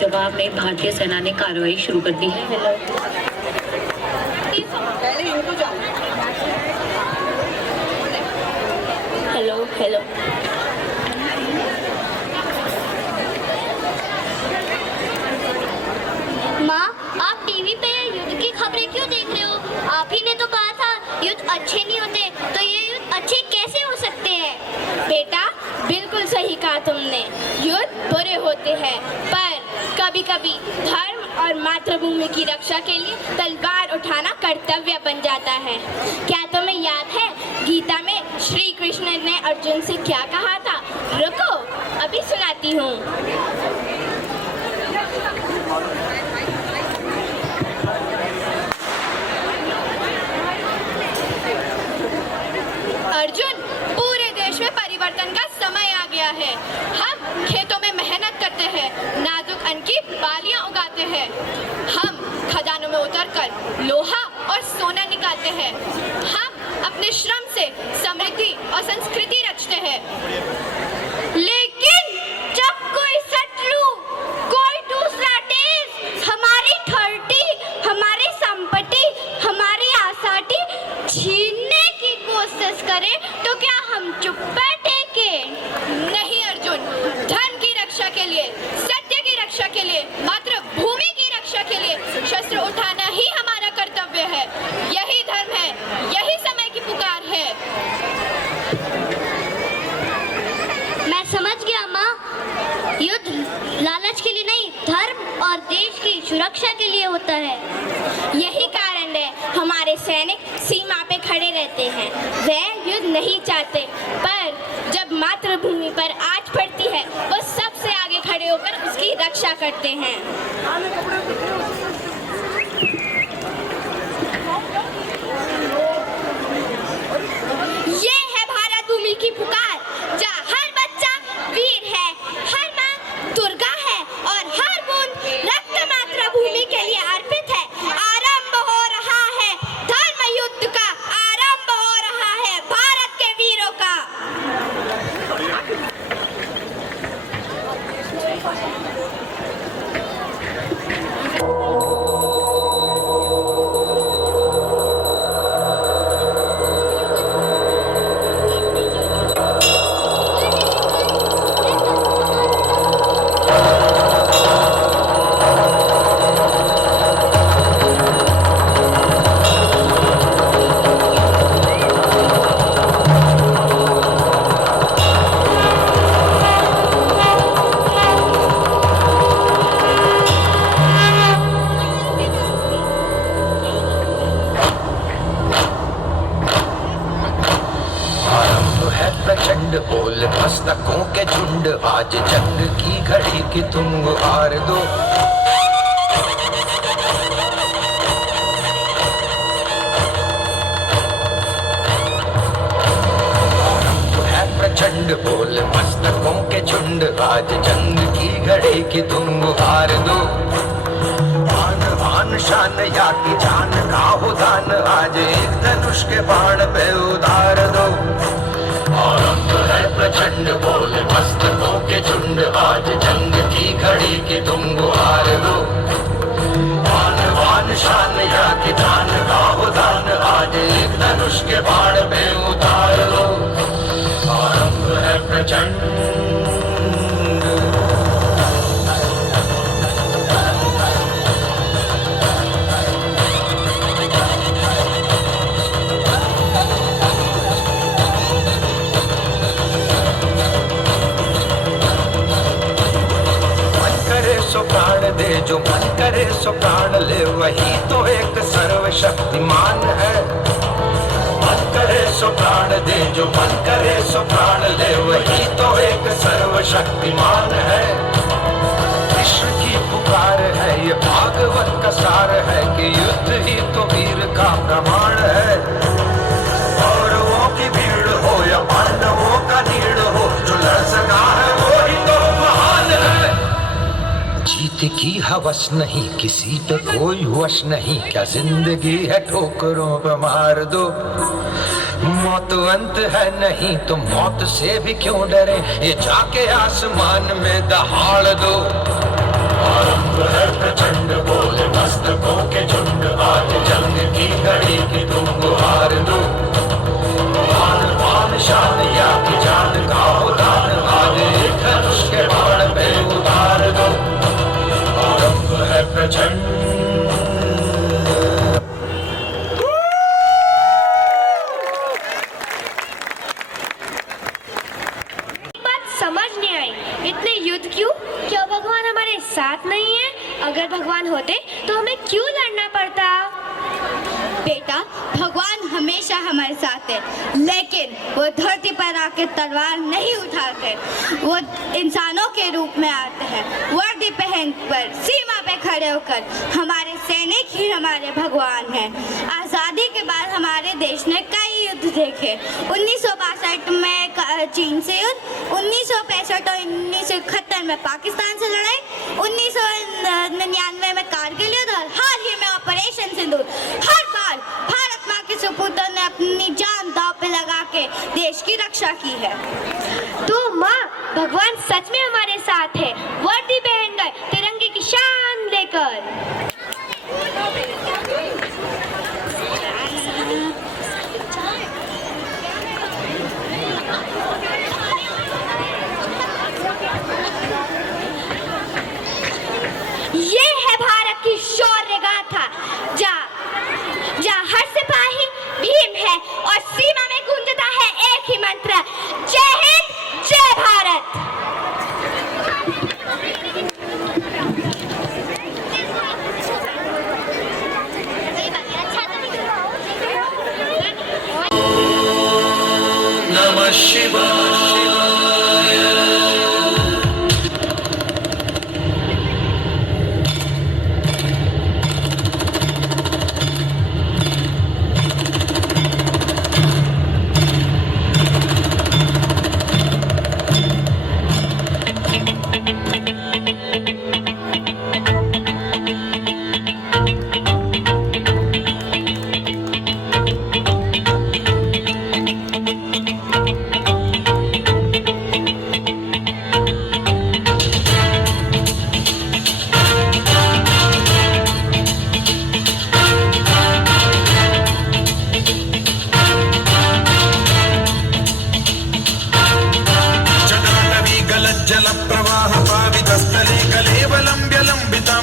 जवाब में भारतीय सेना ने कार्रवाई शुरू कर दी है। हेलो हेलो माँ, आप टीवी पे युद्ध की खबरें क्यों देख रहे हो? आप ही ने तो कहा था युद्ध अच्छे नहीं होते, तो ये युद्ध अच्छे कैसे हो सकते हैं? बेटा, बिल्कुल सही कहा तुमने। युद्ध बुरे होते हैं, पर कभी कभी धर्म और मातृभूमि की रक्षा के लिए तलवार उठाना कर्तव्य बन जाता है। क्या तुम्हें याद है गीता में श्री कृष्ण ने अर्जुन से क्या कहा था? रुको, अभी सुनाती हूँ। अर्जुन, पूरे देश में परिवर्तन का समय आ गया है। हम खेतों में मेहनत करते हैं, नाजुक अन्न की बालियां उगाते हैं। हम खदानों में उतरकर लोहा और सोना निकालते हैं। हम अपने श्रम से समृद्धि और संस्कृति रचते हैं। लेकिन जब कोई शत्रु, कोई दूसरा देश हमारी धरती, हमारी संपत्ति, हमारी आजादी छीनने की कोशिश करे, तो क्या हम चुप बैठेंगे? नहीं अर्जुन, धर्म की रक्षा के लिए, सत्य की रक्षा के लिए, मातृभूमि की रक्षा के लिए शस्त्र उठाना ही हमारा कर्तव्य है। यही धर्म है, यही समय की पुकार है। मैं समझ गया माँ, युद्ध लालच के लिए नहीं, धर्म और देश की सुरक्षा के लिए होता है। यही कारण है हमारे सैनिक सीमा पे खड़े रहते हैं। वे युद्ध नहीं चाहते, पर जब मातृभूमि पर आँच पड़ती है, वो सबसे आगे खड़े होकर उसकी रक्षा करते हैं। ये है भारत भूमि की पुकार, जहाँ हर बच्चा वीर है, हर माँ दुर्गा है और हर बूंद रक्त मातृभूमि के लिए अर्पित है। आरंभ हो रहा है धर्म युद्ध का, आरंभ हो रहा है भारत के वीरों का। प्रचंड बोल मस्तकों के झुंड, आज जंग की घड़ी की तुम गुहार दो। प्रचंड बोल मस्तकों के झुंड, आज जंग की घड़ी की तुम गुहार दो। आन बान शान या की जान का हो दान, आज एक धनुष के बाण पे उतार दो। आरंभ है प्रचंड बोल मस्तकों के झुंड, आज जंग की घड़ी की तुम गुहार दो। आन बान शान या की जान का हो दान, आज एक धनुष के बाण पे उतार दो। आरंभ है प्रचंड। सो प्राण दे, जो मन करे सो प्राण ले, वही तो एक सर्वशक्तिमान है। मन करे सो प्राण दे, जो मन करे सो प्राण ले, वही तो एक सर्वशक्तिमान है। कृष्ण की पुकार है, ये भागवत का सार है कि युद्ध ही तो वीर का प्रमाण है। कौरवों की भीड़ हो या पांडवों का नीड़ हो, जो लड़ सका है वो ही तो महान है। जीत की हवस नहीं, किसी पे कोई वश नहीं, क्या जिंदगी है ठोकरों पे मार दो। मौत अंत है नहीं तो मौत से भी क्यों डरे, ये जाके आसमान में दहाड़ दो। आरंभ है प्रचंड बोले मस्तकों के झुंड, आज जंग की घड़ी की तुम गुहार दो। मान मान शान या की जान का हो दान, आज एक धनुष के बाण पे उतार दो। आरंभ है प्रचंड। समझ नहीं आई, इतने युद्ध क्यों? क्या भगवान हमारे साथ नहीं है? अगर भगवान होते तो हमें क्यों लड़ना पड़ता? बेटा, भगवान हमेशा हमारे साथ है, लेकिन वो धरती पर आकर तलवार नहीं उठाते। वो इंसानों के रूप में आते हैं, वर्दी पहनकर सीमा पे खड़े होकर। हमारे सैनिक ही हमारे भगवान हैं। आज़ादी के बाद हमारे देश ने कई युद्ध देखे। 1962 में चीन से युद्ध, 1965 और 1971 में पाकिस्तान से लड़ाई, 1999 में कारगिल युद्ध और हाल ही में ऑपरेशन सिंदूर। हर बार भारत माँ के सपूतों ने अपनी जान दांव पे लगा के देश की रक्षा की है। तो माँ, भगवान सच में हमारे साथ है, वर्दी पहन गए तिरंगे की शान लेकर। ये है भारत की शौर्य गाथा, जहाँ हर सिपाही भीम है और सीमा में गूंजता है एक ही मंत्र, जय हिंद, जय भारत। नमः शिवाय। भुजंगलिङ्गलेवलम्ब्यलम्बितां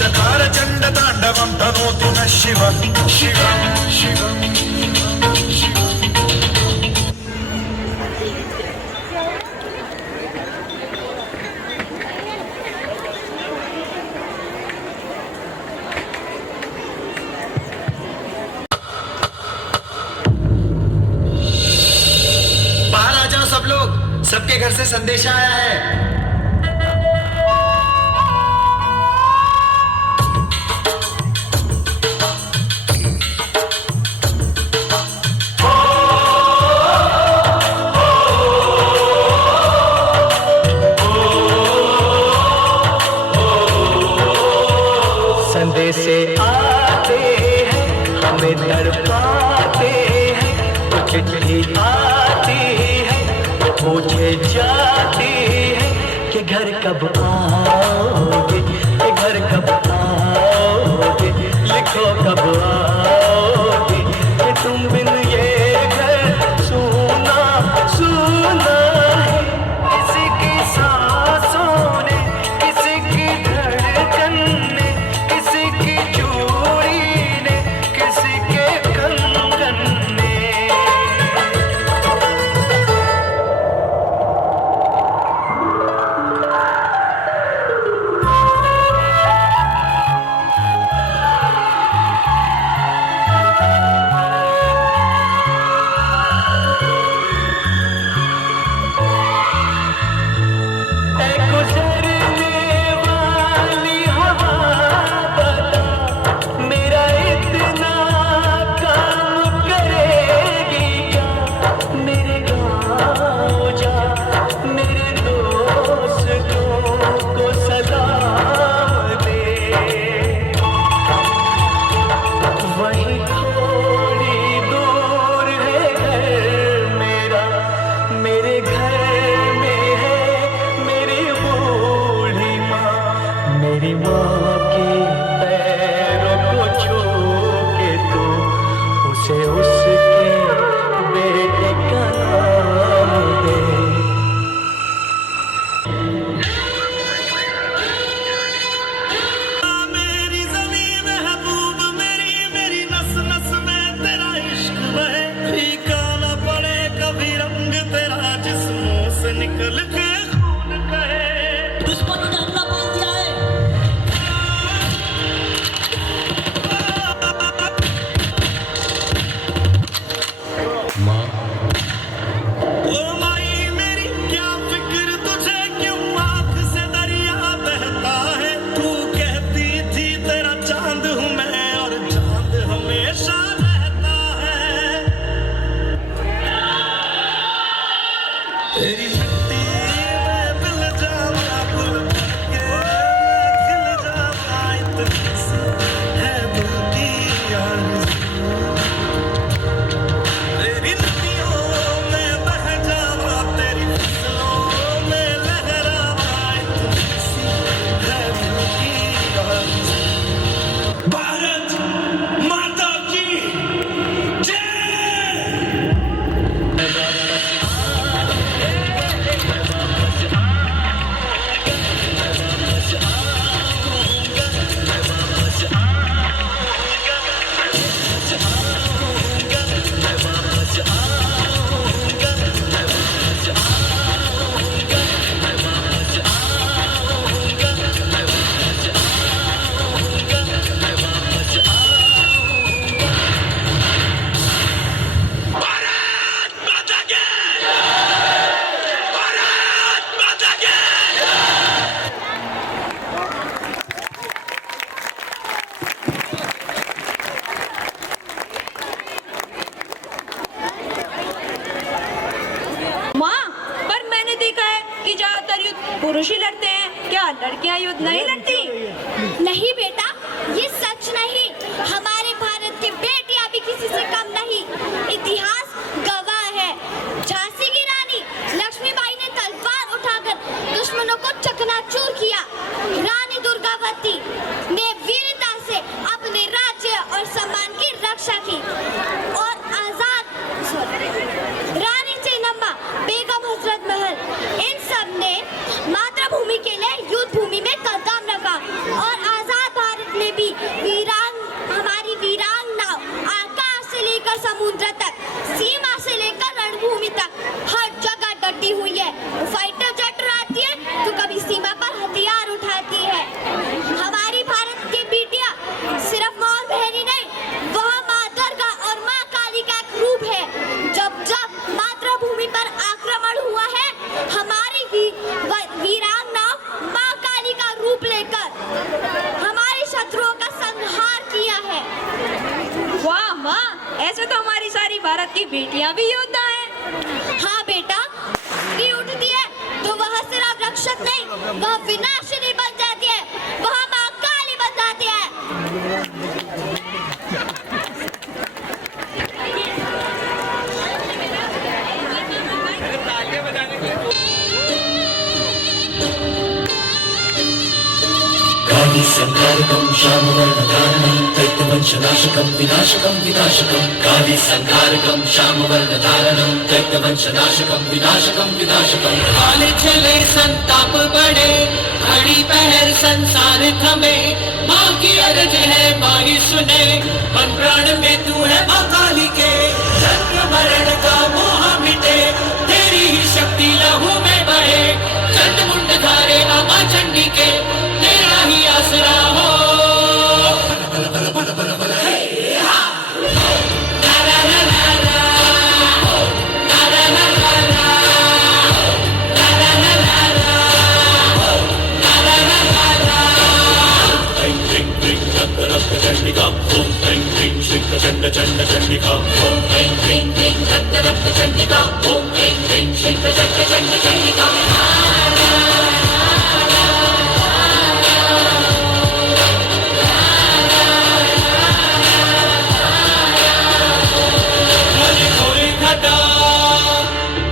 चकार चंड तांडवं तनोतु नः शिवः शिवः शिवः। बाहर आ जाओ सब लोग, सबके घर से संदेशा आया है। संदेशे आते हैं, हमें तड़पाते हैं, तो चिट्ठी आती है, तो पूछे जाती है कि घर कब आओगे, कि घर कब आओगे, लिखो कब आओगे, कि तुम बिन ये घर सूना सूना है। किसी की सांसों ने, किसी की धड़कन ने, किसी की चूड़ी ने, किसी के कंगन ने। पुरुष ही लड़ते हैं, क्या लड़कियां युद्ध नहीं लड़ती? नहीं बेटा, ये सच नहीं। हमारे भारत की बेटियां भी किसी से कम नहीं। इतिहास गवाह है। झांसी की रानी लक्ष्मीबाई ने तलवार उठाकर दुश्मनों को चकनाचूर किया। रानी दुर्गावती ने वीरता से अपने राज्य और सम्मान की रक्षा की और रानी चेन्नम्मा, बेगम हजरत महल, इन सब ने मातृभूमि के लिए युद्ध भूमि में कदम रखा और आजाद भारत में भी हमारी वीरांगनाओं आकाश से लेकर समुद्र तक, सीमा से लेकर रणभूमि तक हर जगह डटी हुई है। फाइटर जेट उड़ाती है तो कभी सीमा पर हथियार उठाती है। हमारी भारत की बेटियां सिर्फ मौन बहनी नहीं, वह माँ दुर्गा और माँ काली का एक रूप है। जब जब मातृभूमि पर आक्रमण हुआ है, हमारी वीरांगनाओं माँ काली का रूप लेकर हमारे शत्रुओं का संहार किया है। वाह माँ, ऐसे तो हमारी सारी भारत की बेटियां भी योद्धा हैं। हाँ बेटा, स्त्री उठती है तो वह सिर्फ रक्षक नहीं, वह विनाशिनी बन जाती है, वह माँ काली बन जाती है। संहारकं श्यामवर्णधारणं दैत्यवंशनाशकं विनाशकं विनाशकं काली संहारकं श्यामवर्णधारणं दैत्यवंशनाशकं विनाशकं विनाशकं काले चले संताप बढ़े घड़ी पहर संसार थमे माँ की अर्ज है माँ ही सुने मन प्राण में तू है माँ काली के जन्म मरण का मोह मिटे तेरी ही शक्ति लहू में बहे चंड मुंड धारे माँ चंडी के तेरा ही आसरा हो चंडिका ओम ऐं ह्रीं श्रीं प्रचंड चंड चंडिका ओम ऐं ह्रीं क्लीं रक्त रक्त चंडिका ओम ऐं ह्रीं श्रीं प्रचंड चंड चंडिका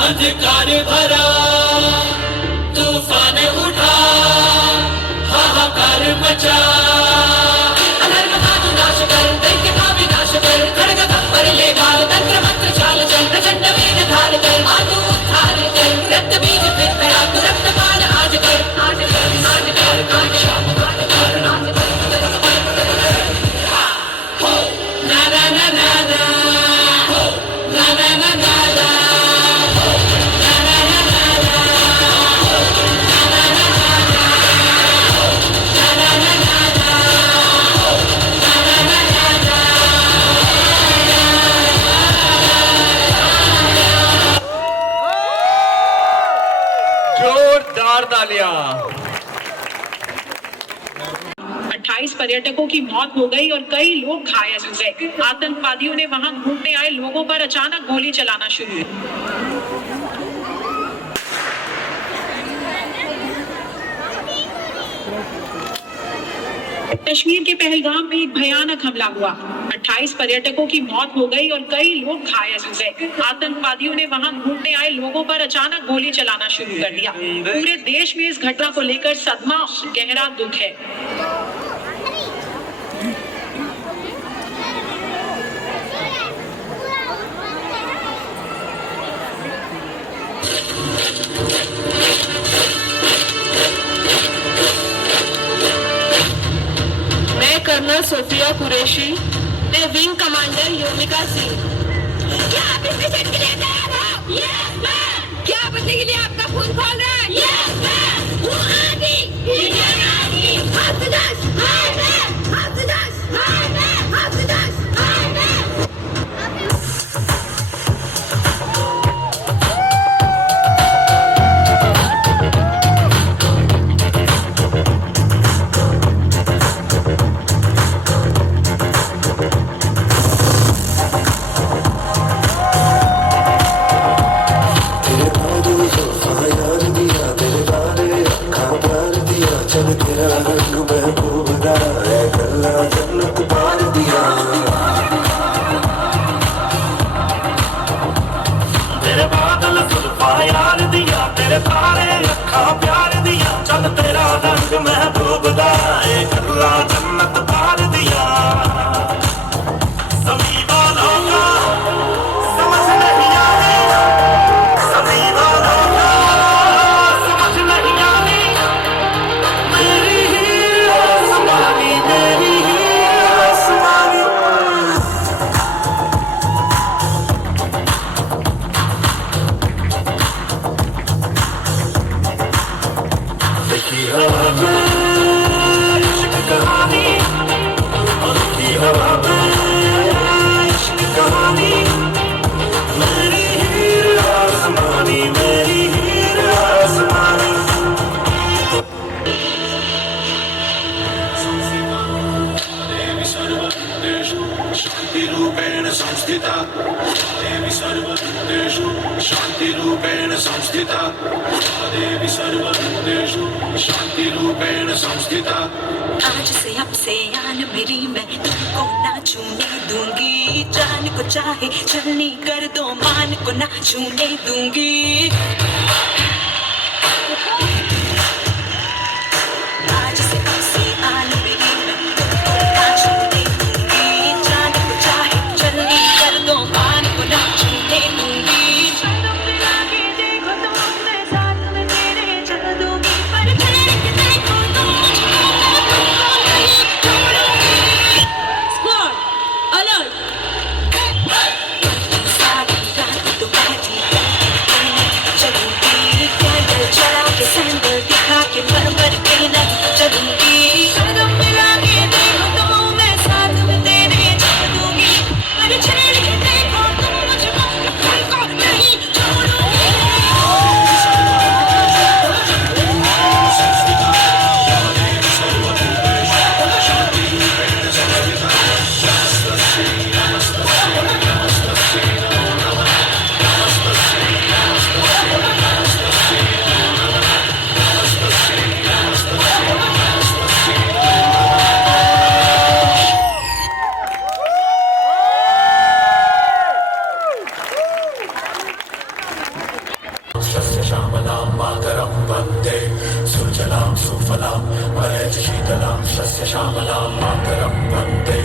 अंधकार भरा तूफान उठा हाहाकार मचा अधर्म का तू नाश कर दैत्य का विनाश कर खड्ग खप्पर ले भाल तंत्र मंत्र चाल चल प्रचंड वेग धार कर आतु उद्धार कर रक्त बीज फिर फैला तू रक्तपाल आज कर आज कर आज कर आज श्याम धारण आज कर हो ना ना ना ना ना हो ना ना ना ना ना जोरदार तालियां। 28 पर्यटकों की मौत हो गई और कई लोग घायल हो गए। आतंकवादियों ने वहां घूमने आए लोगों पर अचानक गोली चलाना शुरू की। कश्मीर के पहलगाम में एक भयानक हमला हुआ। 28 पर्यटकों की मौत हो गई और कई लोग घायल हो गए। आतंकवादियों ने वहां घूमने आए लोगों पर अचानक गोली चलाना शुरू कर दिया। पूरे देश में इस घटना को लेकर सदमा और गहरा दुख है। कर्नल सोफिया कुरैशी ने विंग कमांडर योमिका सिंह। क्या आप इस मिशन के लिए तैयार हो? Yes ma'am. क्या बदले के लिए आपका खून खोल रहा है? Yes ma'am. वो आर्मी, इंडियन आर्मी, हाफिज आर्मी, हाफिज आर्मी, हाफिज आर्मी। यार दिया तेरे तारे अखा प्यार दिया चल तेरा रंग महबूब दा अल्लाह जन्नत पार दिया सभी वालों का समझ नहीं आनी सभी वालों का समझ नहीं आनी मेरी हीर आसमानी मेरी हीर आसमानी देखी हवा में इश्क कहानी देखी हवा में इश्क कहानी मेरी हीर आसमानी मेरी हीर आसमानी देवी सर्वभूतेषु शान्तिरूपेण संस्थिता देवी सर्वभूतेषु शान्तिरूपेण संस्थिता देवी सर्वभूतेषु शान्तिरूपेण संस्थिता आज से अब से आन मेरी मैं तुमको ना छूने दूंगी जान को चाहे चलनी कर दो मान को ना छूने दूंगी आज से अब से आन मेरी मैं तुमको ना छूने दूंगी जान को चाहे चलनी कर दो मान को ना छूने दूंगी कदम मिला के देखो तो मैं साथ में तेरे चल दूंगी पर चल के देखो तो स्क्वाड अलर्ट सारी रात दोपहरी चलूंगी कैंडल जला के सैंडल दिखा के मर के नहीं चलूंगी कदम मिला के देखो तो मैं साथ में तेरे चल दूंगी पर छेड़ के देखो तो मुझको नहीं छोड़ूंगी सस्य श्यामलां मातरं वन्दे सुजलां सुफलां मलयजशीतलां सस्य श्यामलां मातरं वन्दे